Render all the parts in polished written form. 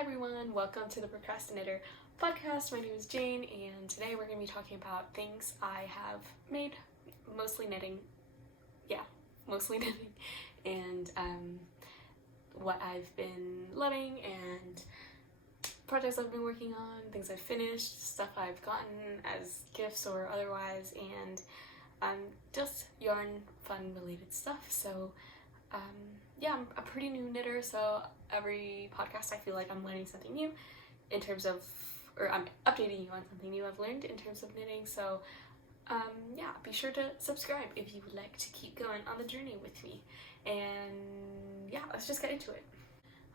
Hi everyone, welcome to the Procrasti-Knitter podcast. My name is Jane and today we're going to be talking about things I have made, mostly knitting, and what I've been loving and projects I've been working on, things I've finished, stuff I've gotten as gifts or otherwise, and just yarn fun related stuff. So yeah, I'm a pretty new knitter, so every podcast I feel like I'm learning something new in terms of, or I'm updating you on something new I've learned in terms of knitting. So yeah, be sure to subscribe if you would like to keep going on the journey with me. And yeah, let's just get into it.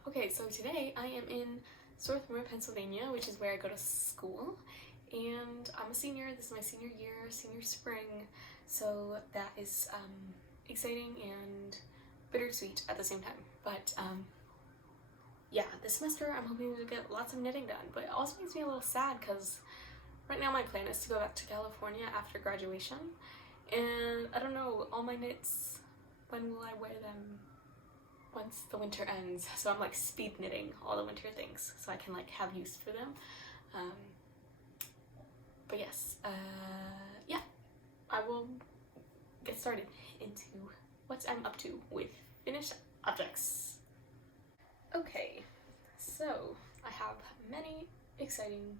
Okay, so today I am in Swarthmore, Pennsylvania, which is where I go to school, and I'm a senior. This is my senior year, senior spring, so that is exciting and bittersweet at the same time. But yeah, this semester I'm hoping to get lots of knitting done, but it also makes me a little sad because right now my plan is to go back to California after graduation, and I don't know, all my knits, when will I wear them once the winter ends? So I'm like speed knitting all the winter things so I can like have use for them. But yes, yeah, I will get started into what I'm up to with finished objects. Okay, so I have many exciting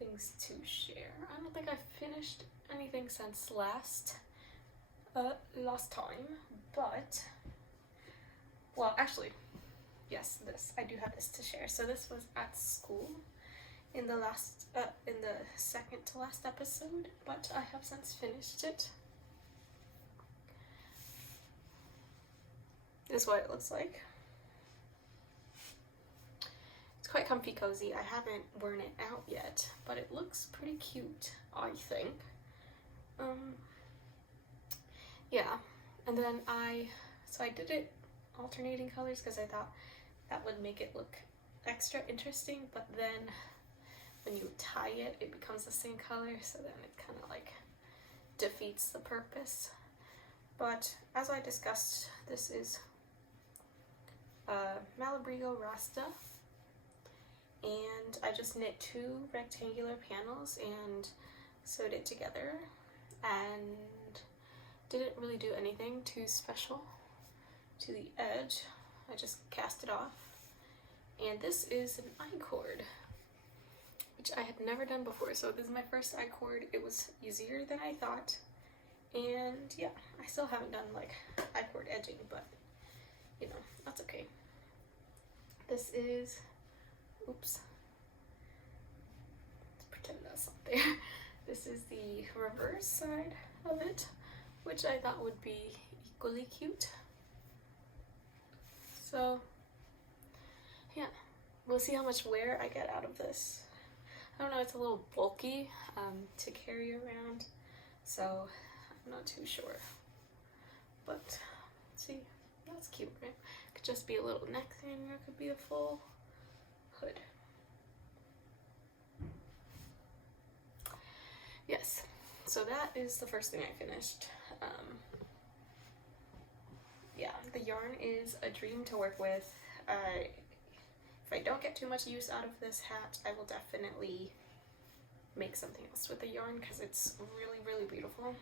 things to share. I don't think I've finished anything since last time, but well, actually, yes, I do have this to share. So this was at school in the second to last episode, but I have since finished it. This is what it looks like. It's quite comfy cozy. I haven't worn it out yet, but it looks pretty cute, I think. Yeah, and then I did it alternating colors because I thought that would make it look extra interesting, but then when you tie it, it becomes the same color, so then it kind of like defeats the purpose. But as I discussed, this is Malabrigo Rasta, and I just knit 2 rectangular panels and sewed it together, and didn't really do anything too special to the edge. I just cast it off, and this is an I-cord, which I had never done before, so this is my first I-cord. It was easier than I thought, and yeah, I still haven't done like I-cord edging, but you know, that's okay. This is, oops, let's pretend that's not there. This is the reverse side of it, which I thought would be equally cute. So yeah, we'll see how much wear I get out of this. I don't know, it's a little bulky to carry around, so I'm not too sure, but see, that's cute, right? Could just be a little neck thing, or it could be a full hood. Yes, so that is the first thing I finished. Yeah, the yarn is a dream to work with. If I don't get too much use out of this hat, I will definitely make something else with the yarn because it's really, really beautiful.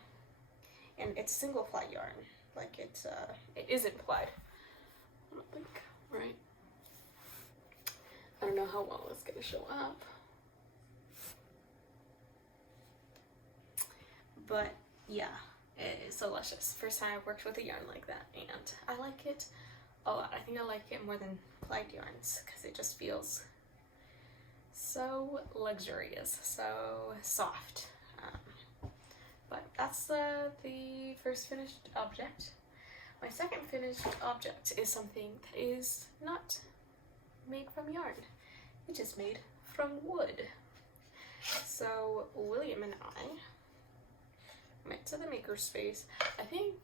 And it's single ply yarn, like it isn't plied. I don't think, right? I don't know how well it's gonna show up, but yeah, it is so luscious. First time I've worked with a yarn like that, and I like it a lot. I think I like it more than plied yarns because it just feels so luxurious, so soft. But that's the first finished object. My second finished object is something that is not made from yarn. It is made from wood. So William and I went to the makerspace. I think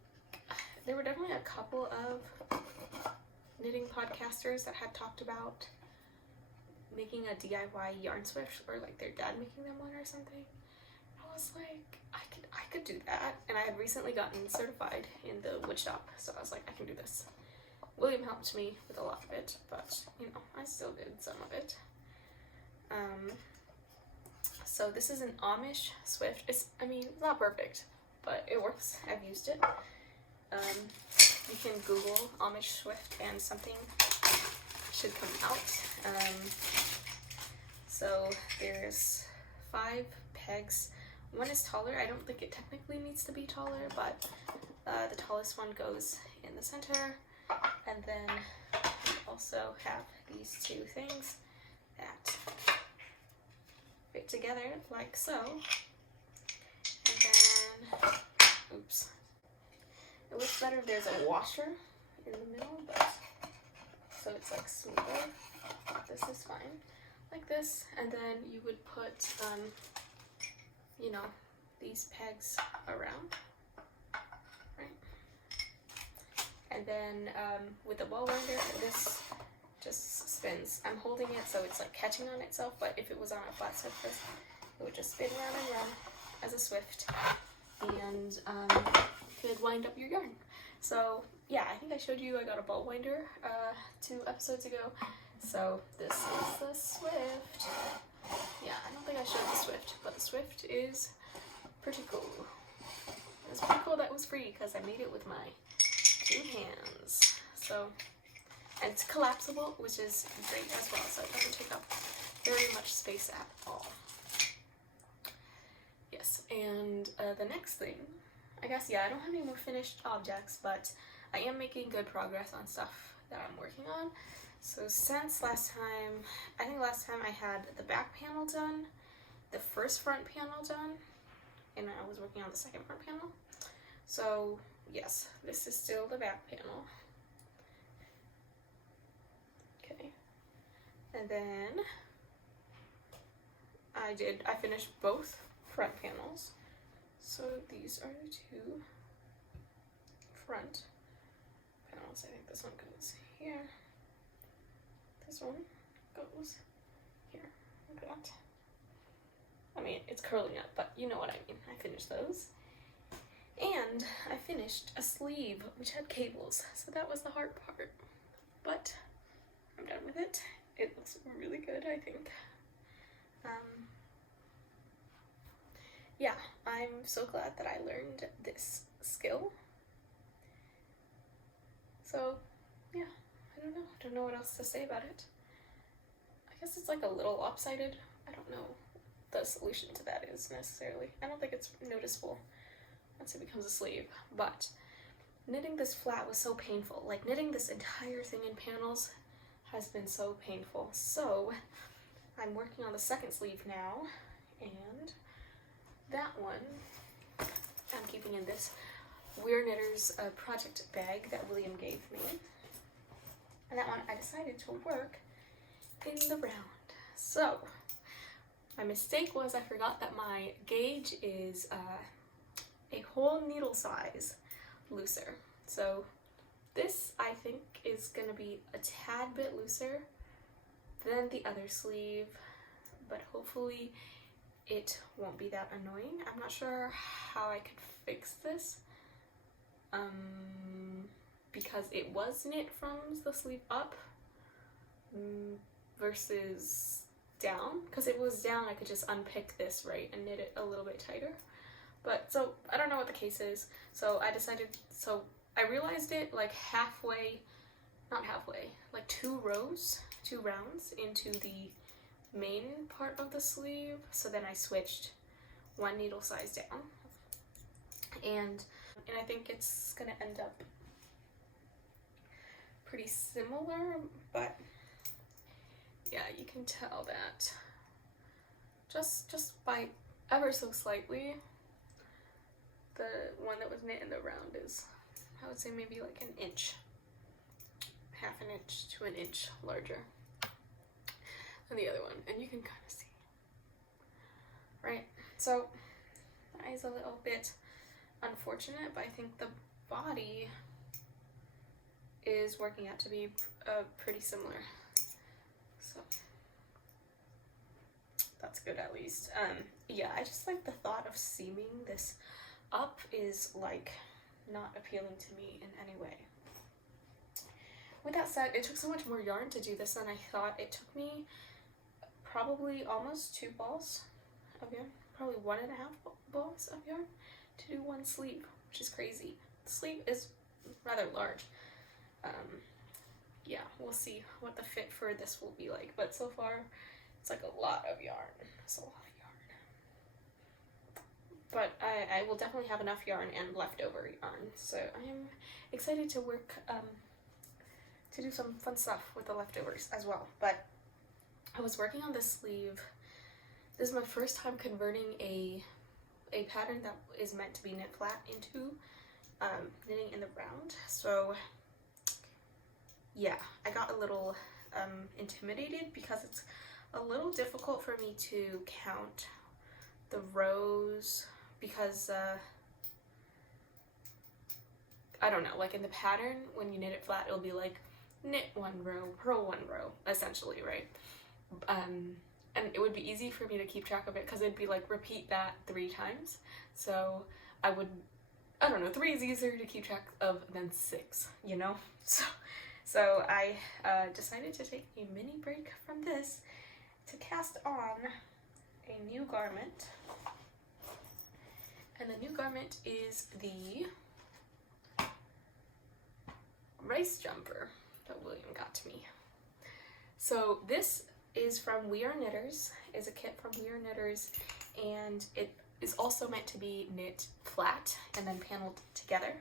there were definitely a couple of knitting podcasters that had talked about making a DIY yarn switch, or like their dad making them one or something. I was like, I could do that, and I had recently gotten certified in the wood shop, so I was like, I can do this. William helped me with a lot of it, but you know, I still did some of it. So this is an Amish Swift. It's not perfect, but it works. I've used it. You can Google Amish Swift and something should come out. So there's 5 pegs. One is taller. I don't think it technically needs to be taller, but the tallest one goes in the center. And then we also have these 2 things that fit together like so. And then, oops. It looks better if there's a washer in the middle, but so it's like smoother. This is fine. Like this. And then you would put, you know, these pegs around. Right? And then with the ball winder, this just spins. I'm holding it so it's like catching on itself, but if it was on a flat surface, it would just spin round and round as a Swift, and could wind up your yarn. So yeah, I think I showed you I got a ball winder 2 episodes ago. So this is the Swift. Yeah, I don't think I showed the Swift, but the Swift is pretty cool. It's pretty cool that it was free because I made it with my 2 hands. So, and it's collapsible, which is great as well, so it doesn't take up very much space at all. Yes, and the next thing, I guess, yeah, I don't have any more finished objects, but I am making good progress on stuff that I'm working on. So since last time, I think last time I had the back panel done, the first front panel done, and I was working on the second front panel. So yes, this is still the back panel. Okay, and then I finished both front panels. So these are the 2 front panels. I think this one goes here. This one goes here, like that. I mean, it's curling up, but you know what I mean. I finished those. And I finished a sleeve, which had cables, so that was the hard part. But I'm done with it. It looks really good, I think. Yeah, I'm so glad that I learned this skill. So, yeah. I don't know what else to say about it. I guess it's like a little lopsided. I don't know what the solution to that is necessarily. I don't think it's noticeable once it becomes a sleeve, but knitting this flat was so painful. Like knitting this entire thing in panels has been so painful. So I'm working on the second sleeve now, and that one I'm keeping in this We're Knitters project bag that William gave me. And that one I decided to work in the round. So, my mistake was I forgot that my gauge is a whole needle size looser. So this I think is going to be a tad bit looser than the other sleeve, but hopefully it won't be that annoying. I'm not sure how I could fix this. Because it was knit from the sleeve up versus down. Because it was down, I could just unpick this, right, and knit it a little bit tighter. But, so, I don't know what the case is. So I decided, so I realized it like halfway, not halfway, like 2 rounds into the main part of the sleeve. So then I switched 1 needle size down. And I think it's gonna end up pretty similar, but yeah, you can tell that just by ever so slightly, the one that was knit in the round is, I would say, maybe like an inch, half an inch to an inch larger than the other one, and you can kind of see, right? So that is a little bit unfortunate, but I think the body is working out to be pretty similar, so that's good at least. Yeah, I just like the thought of seaming this up is like not appealing to me in any way. with that said, it took so much more yarn to do this than I thought. It took me probably almost 2 balls of yarn, probably 1.5 balls of yarn to do one sleeve, which is crazy. The sleeve is rather large. Yeah, we'll see what the fit for this will be like, but so far it's like a lot of yarn. It's a lot of yarn. But I will definitely have enough yarn and leftover yarn, so I am excited to work, to do some fun stuff with the leftovers as well. But I was working on this sleeve. This is my first time converting a pattern that is meant to be knit flat into knitting in the round. So yeah, I got a little intimidated because it's a little difficult for me to count the rows because I don't know, like in the pattern when you knit it flat it'll be like knit 1 row, purl 1 row essentially, right? And it would be easy for me to keep track of it because it'd be like repeat that 3 times. So I don't know, 3 is easier to keep track of than 6, you know? So I decided to take a mini break from this to cast on a new garment. And the new garment is the rice jumper that William got to me. So this is from We Are Knitters, is a kit from We Are Knitters, and it is also meant to be knit flat and then paneled together.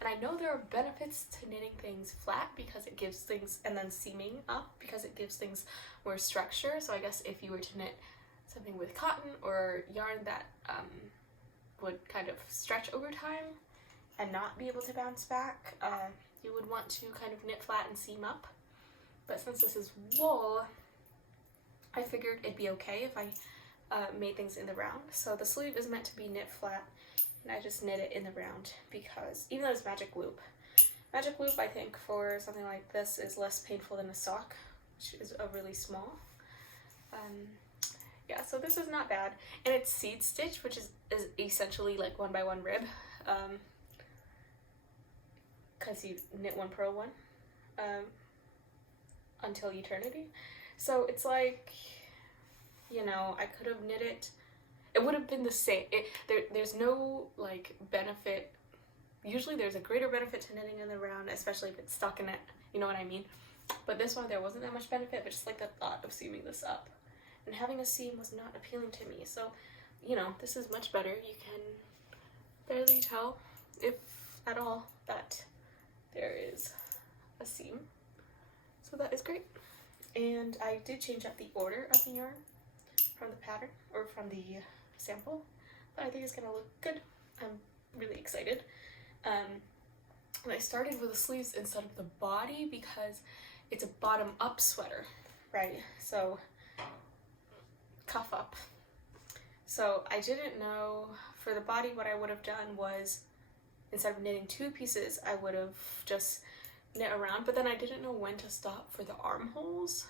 And I know there are benefits to knitting things flat because it gives things, and then seaming up because it gives things more structure. So I guess if you were to knit something with cotton or yarn that would kind of stretch over time and not be able to bounce back, you would want to kind of knit flat and seam up. But since this is wool, I figured it'd be okay if I made things in the round. So the sleeve is meant to be knit flat, and I just knit it in the round because even though it's magic loop I think for something like this is less painful than a sock, which is a really small. Yeah, so this is not bad, and it's seed stitch, which is essentially like 1 by 1 rib, because you knit 1, purl 1 until eternity. So it's like, you know, I could have knit it. It would have been the same. There's no like benefit. Usually there's a greater benefit to knitting in the round, especially if it's stuck in it, you know what I mean? But this one there wasn't that much benefit, but just like the thought of seaming this up. And having a seam was not appealing to me. So, you know, this is much better. You can barely tell, if at all, that there is a seam. So that is great. And I did change up the order of the yarn from the pattern, or from the sample, but I think it's gonna look good. I'm really excited. And I started with the sleeves instead of the body because it's a bottom up sweater, right? So cuff up. So I didn't know for the body what I would have done was instead of knitting 2 pieces I would have just knit around, but then I didn't know when to stop for the armholes.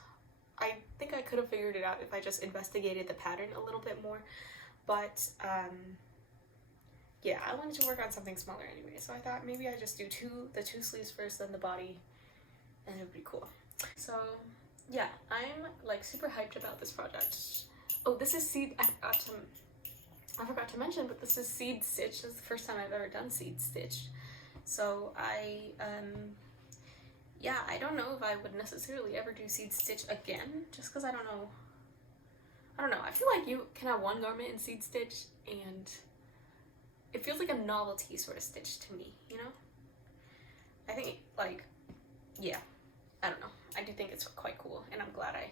I think I could have figured it out if I just investigated the pattern a little bit more, but yeah, I wanted to work on something smaller anyway, so I thought maybe I just do the two sleeves first, then the body, and it would be cool. So yeah, I'm like super hyped about this project. Oh, this is seed. I forgot to mention, but this is seed stitch. This is the first time I've ever done seed stitch. So yeah, I don't know if I would necessarily ever do seed stitch again, just because I don't know. I feel like you can have one garment in seed stitch and it feels like a novelty sort of stitch to me, you know? I think, like, yeah, I don't know. I do think it's quite cool, and I'm glad I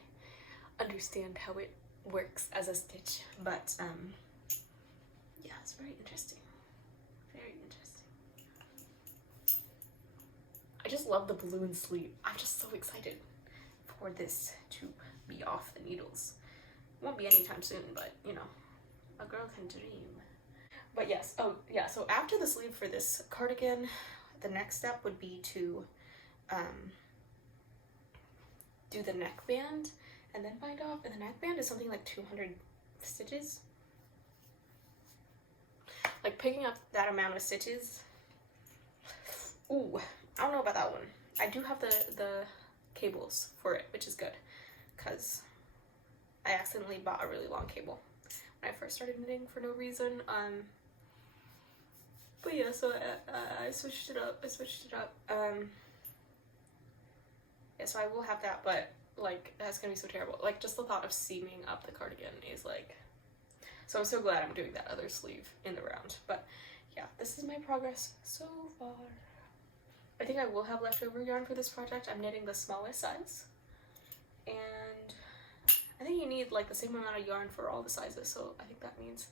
understand how it works as a stitch, but yeah, it's very interesting. Very interesting. I just love the balloon sleeve. I'm just so excited for this to be off the needles. Won't be anytime soon, but you know, a girl can dream. But yes, oh yeah, so after the sleeve for this cardigan, the next step would be to do the neckband and then bind off, and the neckband is something like 200 stitches. Like picking up that amount of stitches, ooh, I don't know about that one. I do have the cables for it, which is good, because I accidentally bought a really long cable when I first started knitting for no reason. But yeah, so I switched it up. Yeah, so I will have that, but like that's gonna be so terrible. Like just the thought of seaming up the cardigan is like, so I'm so glad I'm doing that other sleeve in the round. But yeah, this is my progress so far. I think I will have leftover yarn for this project. I'm knitting the smallest size, and I think you need like the same amount of yarn for all the sizes, so I think that means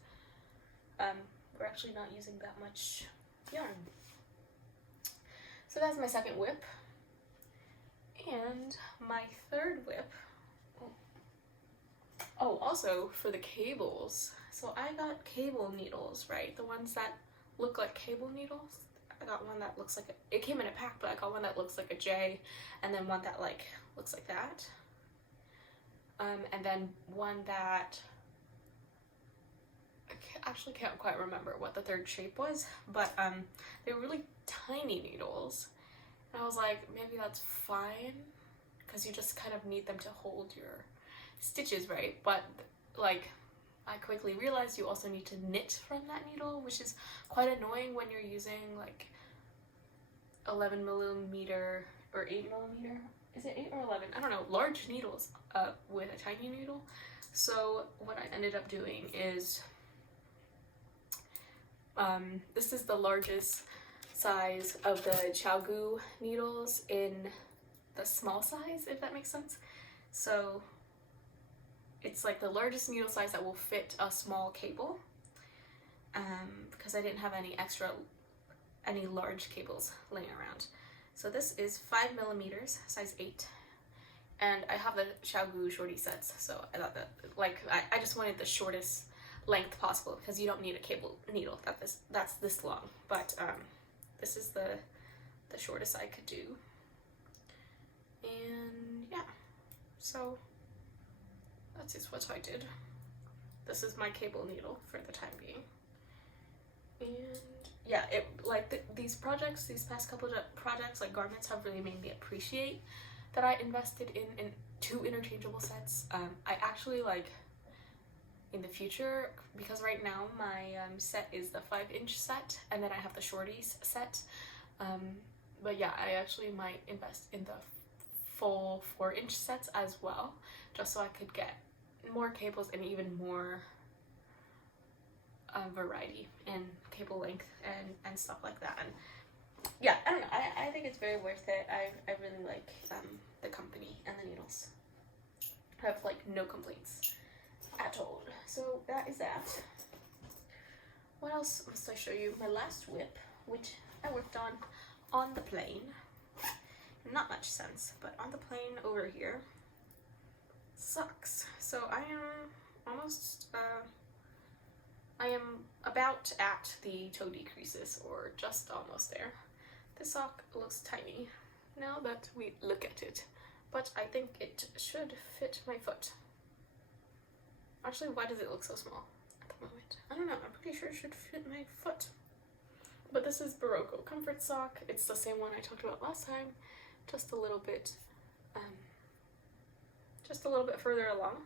we're actually not using that much yarn. So that's my second whip. And my third whip, oh, also for the cables, so I got cable needles, right? The ones that look like cable needles. I got one that looks like a, it came in a pack, but I got one that looks like a J, and then one that like looks like that. And then one that I actually can't quite remember what the third shape was, but they were really tiny needles. And I was like, maybe that's fine, because you just kind of need them to hold your stitches, right? But like, I quickly realized you also need to knit from that needle, which is quite annoying when you're using like 11 millimeter or 8 millimeter. Is it 8 or 11? I don't know, large needles with a tiny needle. So what I ended up doing is, this is the largest size of the ChiaoGoo needles in the small size, if that makes sense. So it's like the largest needle size that will fit a small cable, because I didn't have any large cables laying around. So this is 5 millimeters, size 8, and I have the ChiaoGoo shorty sets, so I thought that, like, I just wanted the shortest length possible, because you don't need a cable needle that's this long, but this is the shortest I could do. And yeah, so that's just what I did. This is my cable needle for the time being. And yeah, it like these past couple of projects, like garments, have really made me appreciate that I invested in 2 interchangeable sets. I actually, like, in the future, because right now my set is the 5-inch set, and then I have the shorties set, but yeah, I actually might invest in the full 4-inch sets as well, just so I could get more cables and even more variety in cable length and stuff like that. And yeah, I don't know, I think it's very worth it. I really like the company and the needles. I have like no complaints at all. So that is that. What else must I show you? My last whip, which I worked on the plane. Not much sense, but on the plane over here. Sucks. So I am almost I am about at the toe decreases, or just almost there. This sock looks tiny now that we look at it, but I think it should fit my foot. Actually, why does it look so small at the moment? I don't know, I'm pretty sure it should fit my foot. But this is Barocco Comfort Sock. It's the same one I talked about last time, just a little bit further along.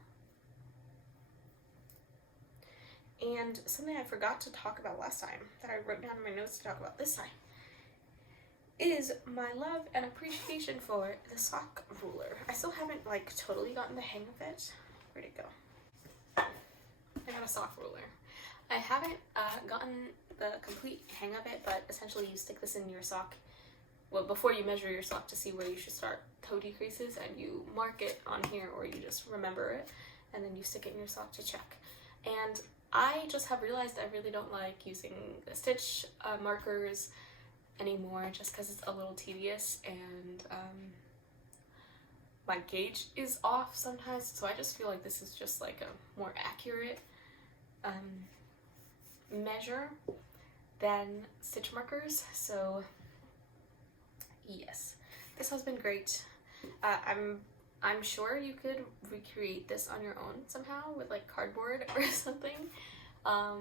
And something I forgot to talk about last time, that I wrote down in my notes to talk about this time, is my love and appreciation for the sock ruler. I still haven't like totally gotten the hang of it. Where'd it go? I got a sock ruler. I haven't gotten the complete hang of it, but essentially you stick this in your sock, well, before you measure your sock, to see where you should start toe decreases, and you mark it on here, or you just remember it, and then you stick it in your sock to check. And I just have realized I really don't like using the stitch markers anymore, just because it's a little tedious, and my gauge is off sometimes, so I just feel like this is just like a more accurate measure than stitch markers. So yes, this has been great. I'm sure you could recreate this on your own somehow with like cardboard or something. I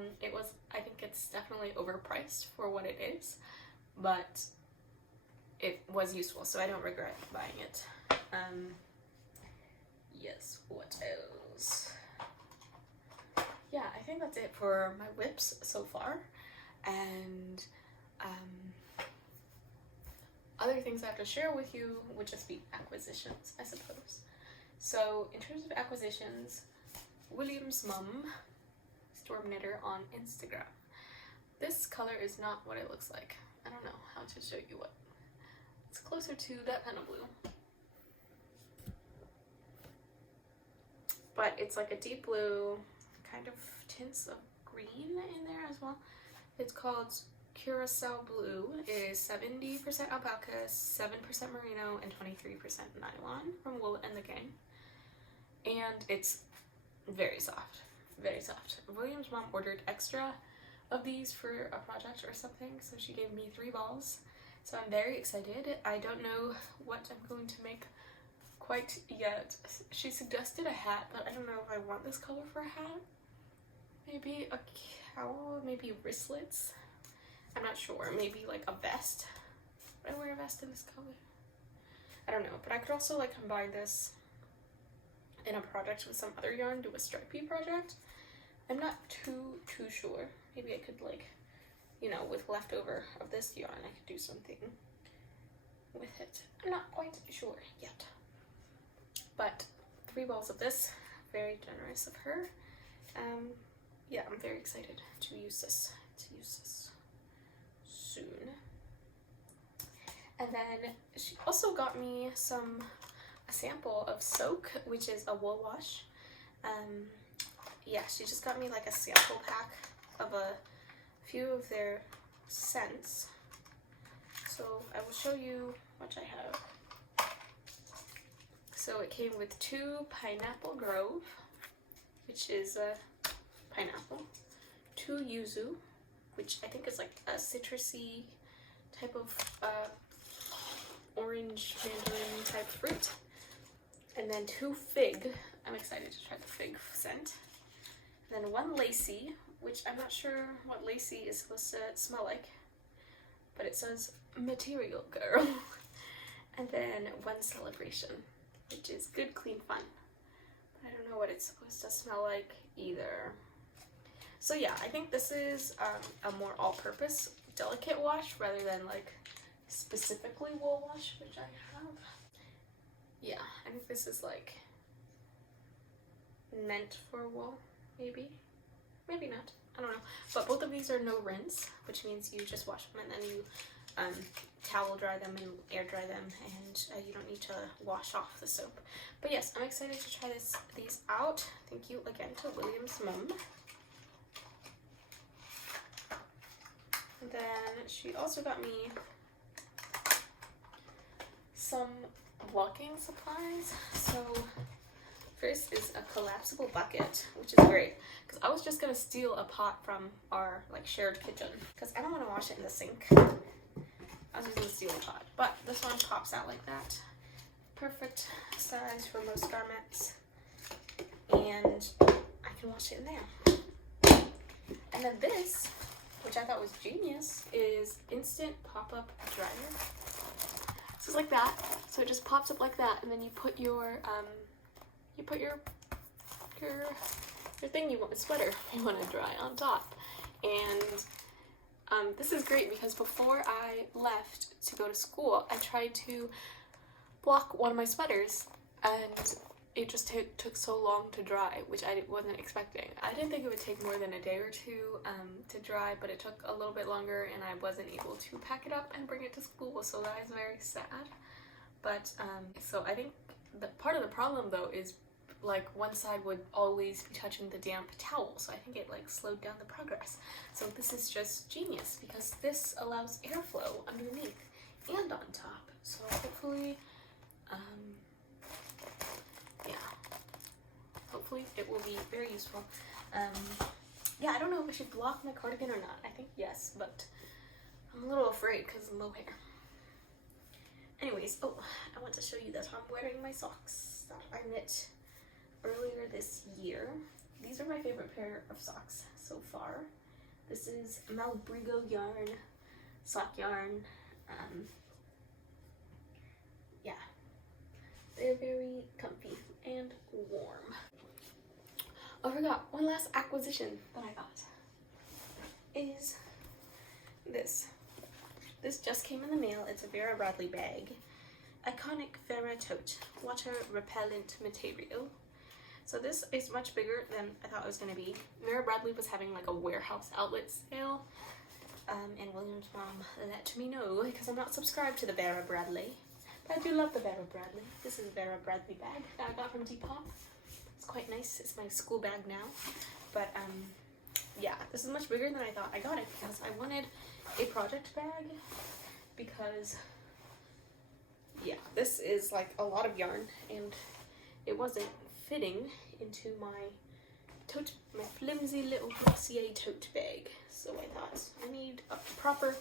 think it's definitely overpriced for what it is, but it was useful, so I don't regret buying it. Yes, what else? Yeah, I think that's it for my whips so far. And other things I have to share with you would just be acquisitions, I suppose. So in terms of acquisitions, William's mum, Storm Knitter on Instagram. This color is not what it looks like. I don't know how to show you what. It's closer to that kind of blue. But it's like a deep blue, kind of tints of green in there as well. It's called Curacao Blue. It is 70% alpaca, 7% merino, and 23% nylon from Wool and the Gang. And it's very soft, very soft. William's mom ordered extra of these for a project or something, so she gave me 3 balls. So I'm very excited. I don't know what I'm going to make quite yet. She suggested a hat, but I don't know if I want this color for a hat. Maybe a cowl, maybe wristlets. I'm not sure. Maybe like a vest. Would I wear a vest in this color? I don't know, but I could also like combine this in a project with some other yarn, do a stripy project. I'm not too sure. Maybe I could like, you know, with leftover of this yarn, I could do something with it. I'm not quite sure yet. But 3 balls of this, very generous of her. Yeah, I'm very excited to use this soon. And then she also got me a sample of Soak, which is a wool wash. Yeah, she just got me like a sample pack of a few of their scents. So I will show you what I have. So it came with 2 Pineapple Grove, which is a pineapple, 2 Yuzu, which I think is like a citrusy type of orange mandarin type fruit, and then 2 Fig. I'm excited to try the Fig scent. And then 1 Lacy, which I'm not sure what Lacy is supposed to smell like, but it says Material Girl. And then 1 Celebration, which is Good Clean Fun. But I don't know what it's supposed to smell like either. So yeah, I think this is a more all-purpose delicate wash rather than like specifically wool wash, which I have. Yeah, I think this is like meant for wool, maybe not, I don't know. But both of these are no rinse, which means you just wash them and then you towel dry them and air dry them, and you don't need to wash off the soap. But yes, I'm excited to try these out. Thank you again to William's mum. And then she also got me some walking supplies. So first is a collapsible bucket, which is great because I was just gonna steal a pot from our like shared kitchen because I don't want to wash it in the sink. I was just gonna steal a pot, but this one pops out like that. Perfect size for most garments, and I can wash it in there. And then this, which I thought was genius, is instant pop-up dryer. So it's like that. So it just pops up like that, and then you put your thing you want, the sweater you want to dry on top. And this is great because before I left to go to school, I tried to block one of my sweaters, and it just took so long to dry, which I wasn't expecting. I didn't think it would take more than a day or two to dry, but it took a little bit longer, and I wasn't able to pack it up and bring it to school, so that is very sad. But so I think the part of the problem though is like one side would always be touching the damp towel, so I think it like slowed down the progress. So this is just genius because this allows airflow underneath and on top. So hopefully, yeah, hopefully it will be very useful. Yeah, I don't know if I should block my cardigan or not. I think yes, but I'm a little afraid because of low hair. Anyways, oh, I want to show you this. I'm wearing my socks that I knit earlier this year. These are my favorite pair of socks so far. This is Malbrigo yarn, sock yarn. forgot, one last acquisition that I got is this. This just came in the mail. It's a Vera Bradley bag. Iconic Vera tote, water repellent material. So this is much bigger than I thought it was going to be. Vera Bradley was having like a warehouse outlet sale. And William's mom let me know because I'm not subscribed to the Vera Bradley. But I do love the Vera Bradley. This is a Vera Bradley bag that I got from Depop. It's quite nice. It's my school bag now. But yeah, this is much bigger than I thought. I got it because I wanted a project bag because yeah, this is like a lot of yarn and it wasn't fitting into my tote, my flimsy little dossier tote bag. So I thought I need a proper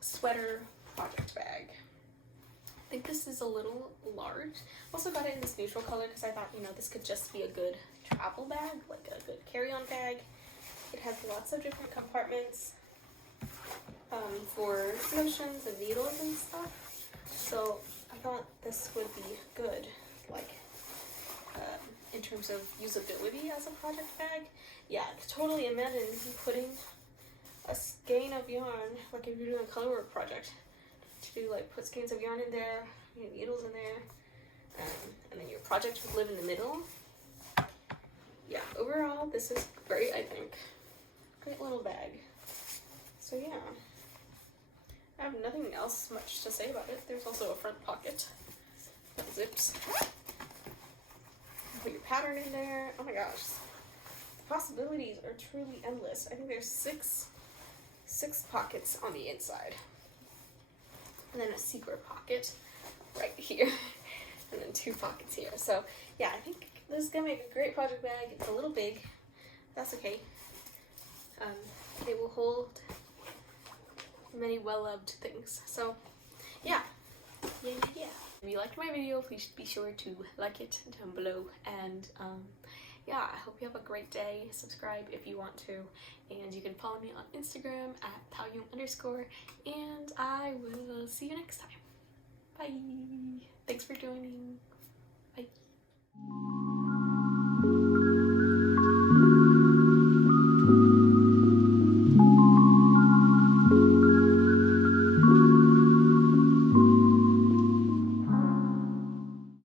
sweater project bag. I think this is a little large. Also got it in this neutral color because I thought, you know, this could just be a good travel bag, like a good carry-on bag. It has lots of different compartments for notions and needles and stuff. So I thought this would be good, like in terms of usability as a project bag. Yeah, I could totally imagine putting a skein of yarn, like if you're doing a colorwork project, to do like put skeins of yarn in there, your needles in there, and then your project would live in the middle. Yeah, overall this is great, I think. Great little bag. So yeah, I have nothing else much to say about it. There's also a front pocket that zips. Put your pattern in there. Oh my gosh, the possibilities are truly endless. I think there's six pockets on the inside, and then a secret pocket right here, and then 2 pockets here. So yeah, I think this is gonna make a great project bag. It's a little big, that's okay. It will hold many well-loved things. So yeah. If you liked my video, please be sure to like it down below, and yeah, I hope you have a great day. Subscribe if you want to, and you can follow me on Instagram at @paoyoung_, and I will see you next time. Bye. Thanks for joining. Bye.